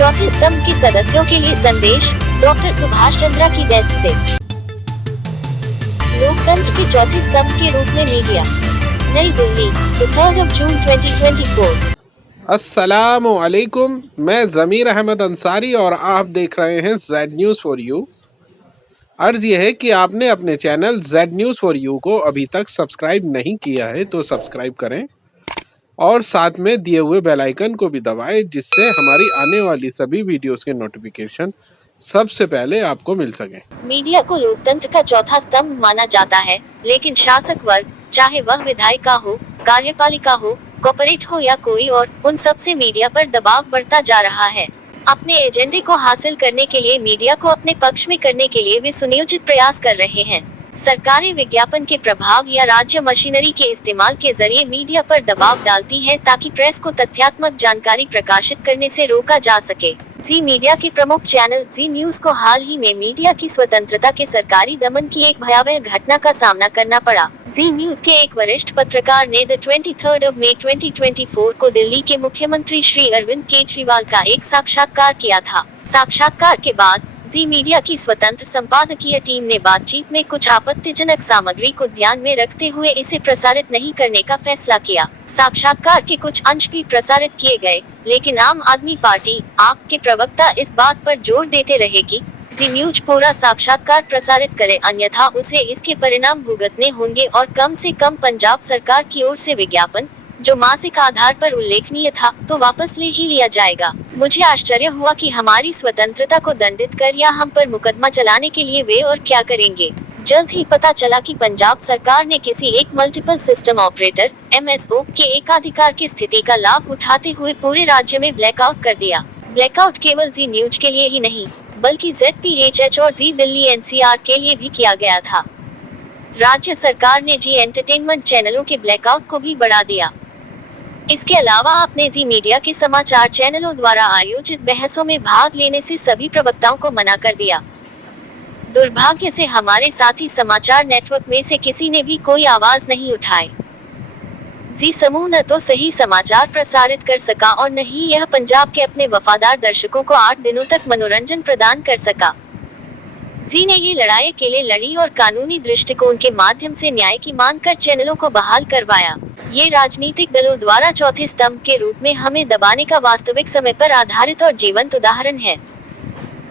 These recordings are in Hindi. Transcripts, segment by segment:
चौथे स्तंभ के सदस्यों के लिए संदेश, डॉक्टर सुभाष चंद्रा की डेस्क से। लोकतंत्र के चौथे स्तंभ के रूप में मीडिया। नई दिल्ली, 3 जून 2024। अस्सलामु अलैकुम, मैं ज़मीर अहमद अंसारी और आप देख रहे हैं जेड न्यूज़ फॉर यू। अर्ज़ यह है कि आपने अपने channel Z news for you को अभी तक सब्सक्राइब नहीं किया है तो सब्सक्राइब करें और साथ में दिए हुए बेल आइकन को भी दबाएं, जिससे हमारी आने वाली सभी वीडियोस के नोटिफिकेशन सबसे पहले आपको मिल सके। मीडिया को लोकतंत्र का चौथा स्तंभ माना जाता है, लेकिन शासक वर्ग, चाहे वह विधायिका हो, कार्यपालिका हो, कॉर्पोरेट हो या कोई और, उन सब से मीडिया पर दबाव बढ़ता जा रहा है। अपने एजेंडे को हासिल करने के लिए मीडिया को अपने पक्ष में करने के लिए वे सुनियोजित प्रयास कर रहे हैं। सरकारें विज्ञापन के प्रभाव या राज्य मशीनरी के इस्तेमाल के जरिए मीडिया पर दबाव डालती हैं ताकि प्रेस को तथ्यात्मक जानकारी प्रकाशित करने से रोका जा सके। जी मीडिया के प्रमुख चैनल जी न्यूज को हाल ही में मीडिया की स्वतंत्रता के सरकारी दमन की एक भयावह घटना का सामना करना पड़ा। जी न्यूज के एक वरिष्ठ पत्रकार ने 23 मई 2024 को दिल्ली के मुख्यमंत्री श्री अरविंद केजरीवाल का एक साक्षात्कार किया था। साक्षात्कार के बाद जी मीडिया की स्वतंत्र संपादकीय टीम ने बातचीत में कुछ आपत्तिजनक सामग्री को ध्यान में रखते हुए इसे प्रसारित नहीं करने का फैसला किया। साक्षात्कार के कुछ अंश भी प्रसारित किए गए, लेकिन आम आदमी पार्टी आप के प्रवक्ता इस बात पर जोर देते रहे कि जी न्यूज पूरा साक्षात्कार प्रसारित करे, अन्यथा उसे इसके परिणाम भुगतने होंगे और कम से कम पंजाब सरकार की ओर से विज्ञापन, जो मासिक आधार पर उल्लेखनीय था, तो वापस ले ही लिया जाएगा। मुझे आश्चर्य हुआ कि हमारी स्वतंत्रता को दंडित कर या हम पर मुकदमा चलाने के लिए वे और क्या करेंगे। जल्द ही पता चला कि पंजाब सरकार ने किसी एक मल्टीपल सिस्टम ऑपरेटर (MSO) के एकाधिकार की स्थिति का लाभ उठाते हुए पूरे राज्य में ब्लैकआउट कर दिया। ब्लैकआउट केवल जी न्यूज के लिए ही नहीं, बल्कि ZPHH और जी दिल्ली NCR के लिए भी किया गया था। राज्य सरकार ने जी एंटरटेनमेंट चैनलों के ब्लैकआउट को भी बढ़ा दिया। इसके अलावा आपने जी मीडिया के समाचार चैनलों द्वारा आयोजित बहसों में भाग लेने से सभी प्रवक्ताओं को मना कर दिया। दुर्भाग्य से हमारे साथी समाचार नेटवर्क में से किसी ने भी कोई आवाज नहीं उठाई। जी समूह न तो सही समाचार प्रसारित कर सका और न ही यह पंजाब के अपने वफादार दर्शकों को 8 दिनों तक मनोरंजन प्रदान कर सका। जी ने ये लड़ाई अकेले लड़ी और कानूनी दृष्टिकोण के माध्यम से न्याय की मांग कर चैनलों को बहाल करवाया। ये राजनीतिक दलों द्वारा चौथे स्तंभ के रूप में हमें दबाने का वास्तविक समय पर आधारित और जीवंत उदाहरण है।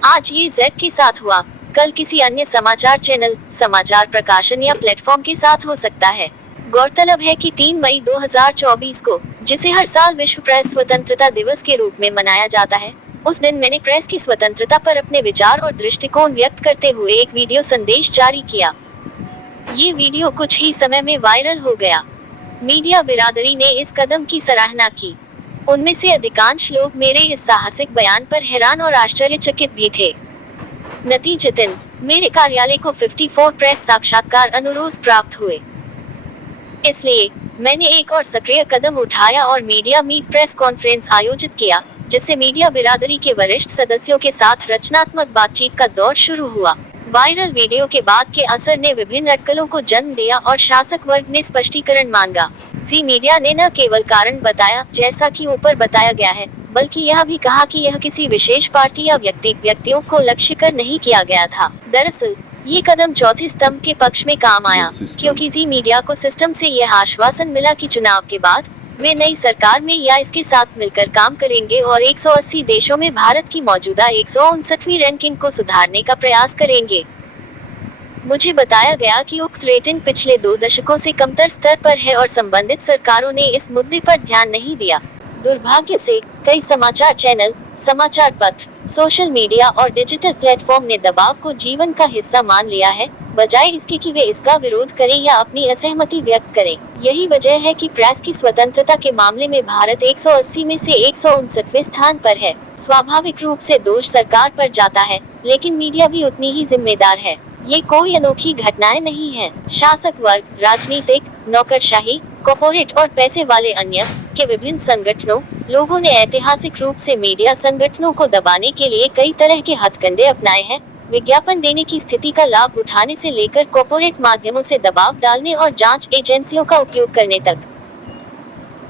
आज ये जेड के साथ हुआ, कल किसी अन्य समाचार चैनल, समाचार प्रकाशन या प्लेटफॉर्म के साथ हो सकता है। गौरतलब है कि 3 मई 2024 को, जिसे हर साल विश्व प्रेस स्वतंत्रता दिवस के रूप में मनाया जाता है, उस दिन मैंने प्रेस की स्वतंत्रता पर अपने विचार और दृष्टिकोण व्यक्त करते हुए एक वीडियो संदेश जारी किया। ये वीडियो कुछ ही समय में वायरल हो गया। मीडिया बिरादरी ने इस कदम की सराहना की। उनमें से अधिकांश लोग मेरे इस साहसिक बयान पर हैरान और आश्चर्यचकित भी थे। नतीजतन मेरे कार्यालय को 54 प्रेस साक्षात्कार अनुरोध प्राप्त हुए। इसलिए मैंने एक और सक्रिय कदम उठाया और मीडिया मीट प्रेस कॉन्फ्रेंस आयोजित किया, जिससे मीडिया बिरादरी के वरिष्ठ सदस्यों के साथ रचनात्मक बातचीत का दौर शुरू हुआ। वायरल वीडियो के बाद के असर ने विभिन्न अटकलों को जन्म दिया और शासक वर्ग ने स्पष्टीकरण मांगा। जी मीडिया ने न केवल कारण बताया, जैसा कि ऊपर बताया गया है, बल्कि यह भी कहा कि यह किसी विशेष पार्टी या व्यक्तियों को लक्ष्य कर नहीं किया गया था। दरअसल ये कदम चौथे स्तंभ के पक्ष में काम आया, क्योंकि जी मीडिया को सिस्टम से यह आश्वासन मिला कि चुनाव के बाद वे नई सरकार में या इसके साथ मिलकर काम करेंगे और 180 देशों में भारत की मौजूदा 159वीं रैंकिंग को सुधारने का प्रयास करेंगे। मुझे बताया गया कि उक्त रेटिंग पिछले 2 दशकों से कमतर स्तर पर है और संबंधित सरकारों ने इस मुद्दे पर ध्यान नहीं दिया। दुर्भाग्य से कई समाचार चैनल, समाचार पत्र, सोशल मीडिया और डिजिटल प्लेटफॉर्म ने दबाव को जीवन का हिस्सा मान लिया है, बजाय इसके कि वे इसका विरोध करें या अपनी असहमति व्यक्त करें। यही वजह है कि प्रेस की स्वतंत्रता के मामले में भारत 180 में से 159वें स्थान पर है। स्वाभाविक रूप से दोष सरकार पर जाता है, लेकिन मीडिया भी उतनी ही जिम्मेदार है। ये कोई अनोखी घटनाएं नहीं हैं। शासक वर्ग, राजनीतिक, नौकरशाही, कॉर्पोरेट और पैसे वाले अन्य के विभिन्न संगठनों, लोगों ने ऐतिहासिक रूप से मीडिया संगठनों को दबाने के लिए कई तरह के हथकंडे अपनाए हैं। विज्ञापन देने की स्थिति का लाभ उठाने से लेकर कॉर्पोरेट माध्यमों से दबाव डालने और जांच एजेंसियों का उपयोग करने तक।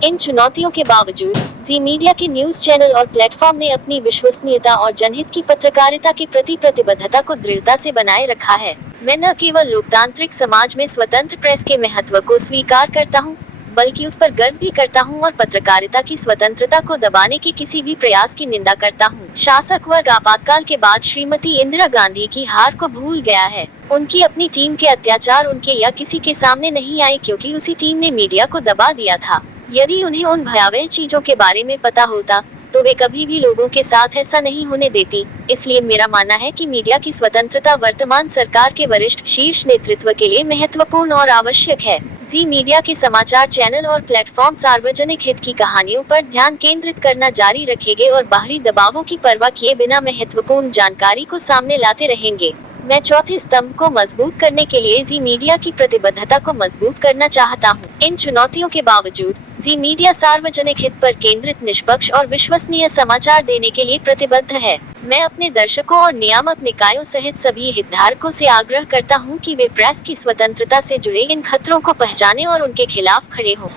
इन चुनौतियों के बावजूद जी मीडिया के न्यूज चैनल और प्लेटफॉर्म ने अपनी विश्वसनीयता और जनहित की पत्रकारिता के प्रति प्रतिबद्धता को दृढ़ता से बनाए रखा है। मैं न केवल लोकतांत्रिक समाज में स्वतंत्र प्रेस के महत्व को स्वीकार करता हूँ, बल्कि उस पर गर्व भी करता हूँ और पत्रकारिता की स्वतंत्रता को दबाने के किसी भी प्रयास की निंदा करता हूँ। शासक वर्ग आपातकाल के बाद श्रीमती इंदिरा गांधी की हार को भूल गया है। उनकी अपनी टीम के अत्याचार उनके या किसी के सामने नहीं आए क्योंकि उसी टीम ने मीडिया को दबा दिया था। यदि उन्हें उन भयावह चीजों के बारे में पता होता तो वे कभी भी लोगों के साथ ऐसा नहीं होने देती। इसलिए मेरा मानना है कि मीडिया की स्वतंत्रता वर्तमान सरकार के वरिष्ठ शीर्ष नेतृत्व के लिए महत्वपूर्ण और आवश्यक है। जी मीडिया के समाचार चैनल और प्लेटफॉर्म सार्वजनिक हित की कहानियों पर ध्यान केंद्रित करना जारी रखेंगे और बाहरी दबावों की परवाह किए बिना महत्वपूर्ण जानकारी को सामने लाते रहेंगे। मैं चौथे स्तंभ को मजबूत करने के लिए जी मीडिया की प्रतिबद्धता को मजबूत करना चाहता हूँ। इन चुनौतियों के बावजूद जी मीडिया सार्वजनिक हित पर केंद्रित निष्पक्ष और विश्वसनीय समाचार देने के लिए प्रतिबद्ध है। मैं अपने दर्शकों और नियामक निकायों सहित सभी हितधारकों से आग्रह करता हूं कि वे प्रेस की स्वतंत्रता से जुड़े इन खतरों को पहचानें और उनके खिलाफ खड़े हों।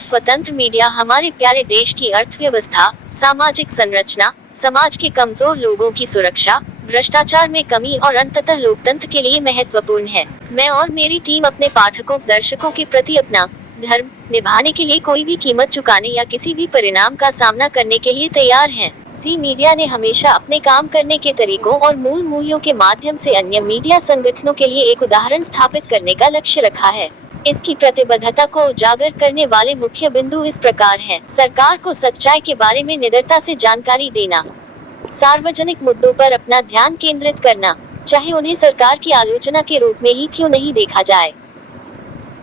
स्वतंत्र मीडिया हमारे प्यारे देश की अर्थव्यवस्था, सामाजिक संरचना, समाज के कमजोर लोगों की सुरक्षा, भ्रष्टाचार में कमी और अंततः लोकतंत्र के लिए महत्वपूर्ण है। मैं और मेरी टीम अपने पाठकों दर्शकों के प्रति अपना धर्म निभाने के लिए कोई भी कीमत चुकाने या किसी भी परिणाम का सामना करने के लिए तैयार हैं। जी मीडिया ने हमेशा अपने काम करने के तरीकों और मूल मूल्यों के माध्यम से अन्य मीडिया संगठनों के लिए एक उदाहरण स्थापित करने का लक्ष्य रखा है। इसकी प्रतिबद्धता को उजागर करने वाले मुख्य बिंदु इस प्रकार हैं। सरकार को सच्चाई के बारे में निडरता से जानकारी देना, सार्वजनिक मुद्दों पर अपना ध्यान केंद्रित करना, चाहे उन्हें सरकार की आलोचना के रूप में ही क्यों नहीं देखा जाए,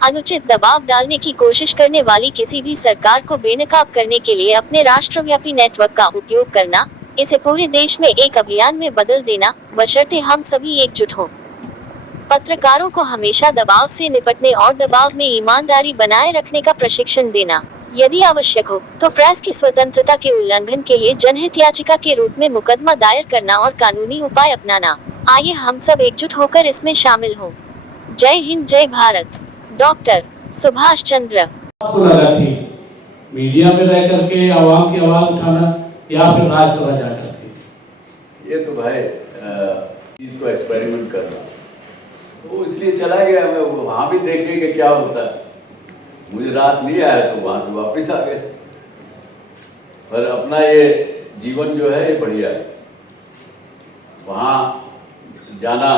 अनुचित दबाव डालने की कोशिश करने वाली किसी भी सरकार को बेनकाब करने के लिए अपने राष्ट्रव्यापी नेटवर्क का उपयोग करना, इसे पूरे देश में एक अभियान में बदल देना, बशर्ते हम सभी एकजुट हों। पत्रकारों को हमेशा दबाव से निपटने और दबाव में ईमानदारी बनाए रखने का प्रशिक्षण देना, यदि आवश्यक हो तो प्रेस की स्वतंत्रता के उल्लंघन के लिए जनहित याचिका के रूप में मुकदमा दायर करना और कानूनी उपाय अपनाना। आइए हम सब एकजुट होकर इसमें शामिल हों। जय हिंद, जय भारत। डॉक्टर सुभाष चंद्र। आपको लगा थी मीडिया में रह करके आवाम की आवाज उठाना या फिर राज्यसभा जा करके? ये तो भाई चीज को एक्सपेरिमेंट करना, वो इसलिए चला गया, मैं वहाँ भी देखे कि क्या होता है। मुझे रास नहीं आया तो वहाँ से वापस आ गए। पर अपना ये जीवन जो है ये बढ़िया है। वहाँ जाना,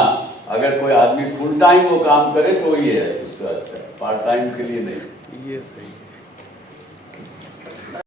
अगर कोई आदमी फुल टाइम वो काम करे तो ये है, उससे अच्छा पार्ट टाइम के लिए नहीं। ये सही।